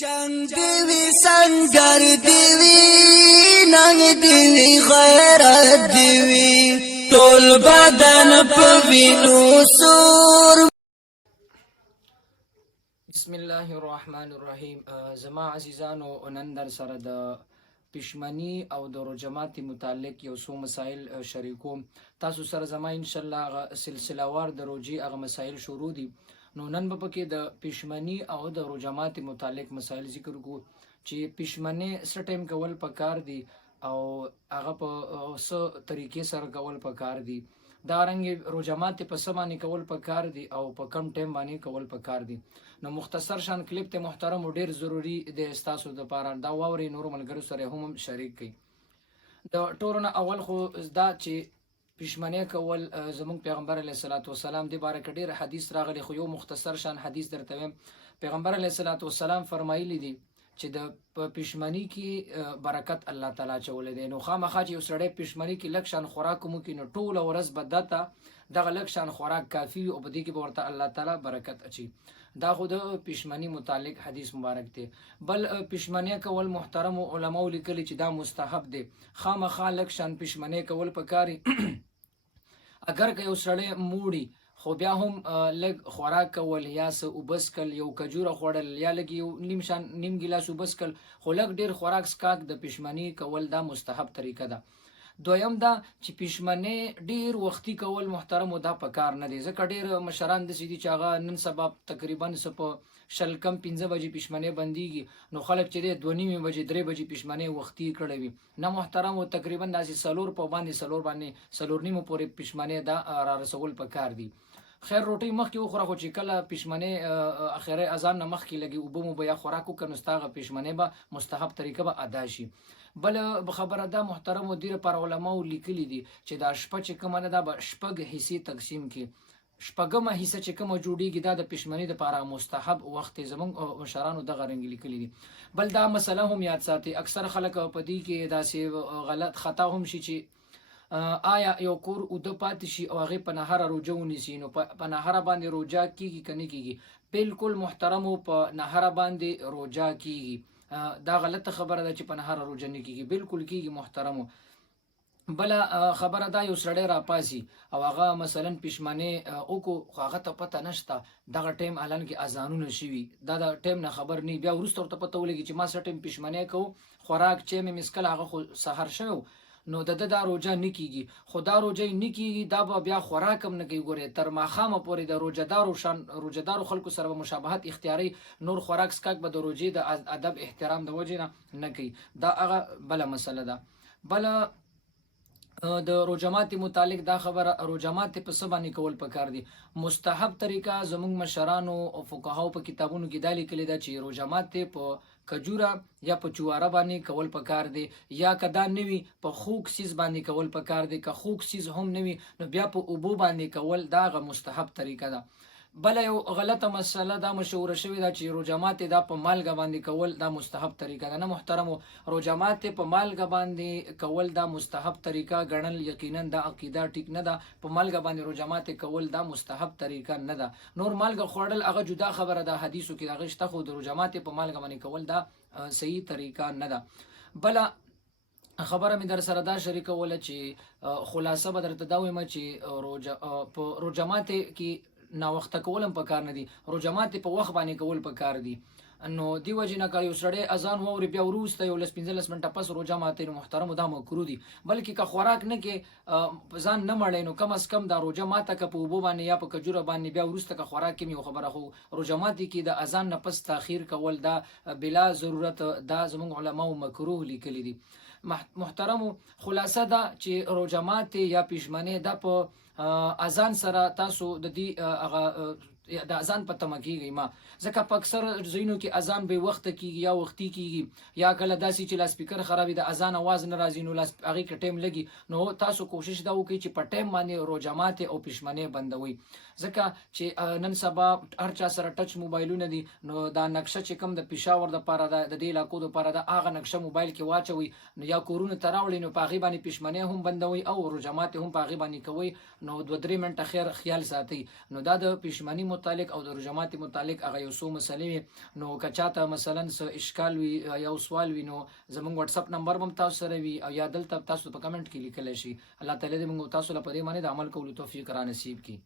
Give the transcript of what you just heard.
جنگ دیوی سنگر دیوی ننگ دیوی غیرت دیوی طول بدن پوینو سور. بسم الله الرحمن الرحیم. زما عزیزانو نن در سره د پښمنی او د رجمات متعلق یو څو مسائل شریکوم. تاسو سره زما ان شاء الله سلسله وار د روجي هغه مسائل شروع دي. نو نن به پکې د پښمنی او د رجمات متعلق مسائل ذکر کوو چې پښمنی سټیم کول پکار دي او هغه په څه طریقې سره کول پکار دي. دا رنګ رجمات په سمانی کول پکار دي او په کم ټیم باندې کول پکار دي. نو مختصر شان کلیپ ته محترم او ډیر ضروری دی تاسو د پاره دا واوري نور ملګرو سره هم شریک کړئ. د ټورونه اول خو دا چې پښمنه کول زموږ پیغمبر علیه الصلاۃ والسلام د باره کې ډیر حدیث راغلی خو یو مختصر شان حدیث درته ویم. پیغمبر علیه الصلاۃ والسلام فرمایلی دي چې د پښمنی کې برکت الله تعالی چولې دی. نو خامخا چې یو سړی پښمنی کې لکشان خوراک مو کې نو ټول ورځ بدته دغه لکشان خوراک کافی او بدی کې ورته الله تعالی برکت اچي. دا خو د پښمنی متعلق حدیث مبارک دی. بل پښمنی کول محترم علماء لیکلي چې دا مستحب دی. خامخا لکشان پښمنی کول پکاري اگر که یو سړی موړي خو بیا هم لږ خوراک کول یا څه اوبس کل یو کجوره خوړل یا لږ یو نیم ګیلاس اوبس کل خو لږ ډیر خوراک سکاک د پښمنی کول دا مستحب طریقه ده. دویم دا چې پښمنه ډیر وختي کول محترم او دا پکار نه دی. ځکه ډیر مشران د سیدی چاغه نن سبب تقریبا سپ شل کم 15 بجې پښمنه بنديږي نو خلک چې 2:30 بجې 3 بجې پښمنه وختي کړوي نه محترم او تقریبا داسې سلور په باندې سلور نیمه پورې پښمنه دا را رسول پکار دی. خیر روټي مخ کې خوره خو چې کله پښمنه اخره اذان نه مخ کې لګي او بمو بیا خوراکو کنستاغه پښمنه به مستحب طریقه به ادا شي. بل خبره ده محترم مدیر پر علماء لیکلي دي چې دا شپه چې کومه ده به شپږ حصے تقسیم کی شپږمه حصہ چې کومه جوړیږي دا د پښمنی د لپاره مستحب وخت زمونږ مشرانو د غرنګ لیکلي دي. بل دا مسله هم یاد ساتي اکثر خلک په دې کې داسې غلط خطا هم شي چې آیا یو کور او د پاتې شي او هغه په نهر روجو ونیسي نو په نهر باندې روجا کیږي کني کیږي. بالکل محترم په نهر باندې روجا کیږي. دا غلطه خبره ده چې په نهر روجا نه کیږي بالکل کیږي محترم. بل خبره دا یو سړی را پاسي او هغه مثلا پښمنه او کو هغه ته پته نشته دغه ټیم اعلان کې اذانونه شوي دا د ټیم نه خبر نه بیا ورسته ورته پته ولګي چې ما سره ټیم پښمنه کو خوراک چې مې مسکل هغه خو سحر شو نو د دا روجا نکیږي. خدا روجا نکیږي دا بیا خوراکم نه کوي. ګوره تر ماخامه پورې د روجدارو خلکو سره مشابهت اختیاري نور خوراک سکاک به د روجې د ادب احترام د وجې نه کوي. دا هغه بل مسله ده. بل د رجمات متعلق دا خبره رجمات په سبانی کول پکار دي. مستحب طریقه زموږ مشرانو او فقهاو په کتابونو کې دا لیکلي ده چې رجمات په کجوره یا په چواره باندې کول پکار دي یا کدا نوي په خوک سیز باندې کول پکار دي. که خوک سیز هم نوي نو بیا په اوبو باندې کول دا غ مستحب طریقه ده. بل یو غلطه مسله دا مشهور شوی دا چې رجمات دا په مالګه باندې کول دا مستحب طریقه ده. نه محترم رجمات په مالګه باندې کول دا مستحب طریقه ګڼل یقینا دا عقیده ټیک نه ده. په مالګه باندې رجمات کول دا مستحب طریقه نه ده. نور مالګه خوړل هغه جدا خبره ده حدیثو کې هغه شته خو د رجمات په مالګه باندې کول دا صحیح طریقه نه ده. بل خبره می در سره دا شریکه ولا چې خلاصه به درته دا وایم چې رجمات کې نا وخت کولم پکار نه دي. رجمات په وخت باندې کول پکار دي. نو دی وجه نه کړي سړی اذان ووري بیا وروسته یو 15 منټه پس رجمات محترم دا مکرو دي. بلکې که خوراک نه کې ځان نه مړې نو کم از کم دا رجمات ک په وبو باندې یا په کجوره باندې بیا وروسته که خوراک کې یو خبره خو رجمات کې د اذان نه پس تاخير کول دا بلا ضرورت دا زموږ علماو مکروه لیکلي دي. محترم خلاصه دا چې رجمات یا پښمنه دا په اذان سره تاسو د دې د اذان په تمه کیږي ما ځکه په اکثر زینو کې اذان به وخت کیږي یا وختي کیږي یا کله داسې چې لاس سپیکر خرابې د اذان आवाज نه راځي نو لاس هغه کې ټیم لګي نو تاسو کوشش دا وکړئ چې په ټیم باندې رجمات او پښمنه بندوي. ځکه چې نن سبا هر چا سره ټچ موبایلونه دي نو دا نقشه چې کوم د پېښور د پاره د دې علاقو د پاره د هغه نقشه موبایل کې واچوي نو یا کورونه تراوړي نو پاغي باندې پښمنه هم بندوي او رجمات هم پاغي باندې کوي نو 2-3 منټه خیر خیال ساتي. نو دا د پښمنی متعلق او د جماعت متعلق هغه یو څو مسلې وي نو که چاته مثلا څه اشکال وي یا سوال وي نو زمونږ واتس اپ نمبر هم تاسو سره وي او یا دلته تاسو په کمنټ کې لیکلی شي. الله تعالی دې موږ تاسو لپاره په دې باندې د عمل کولو توفیق را نصیب کړي.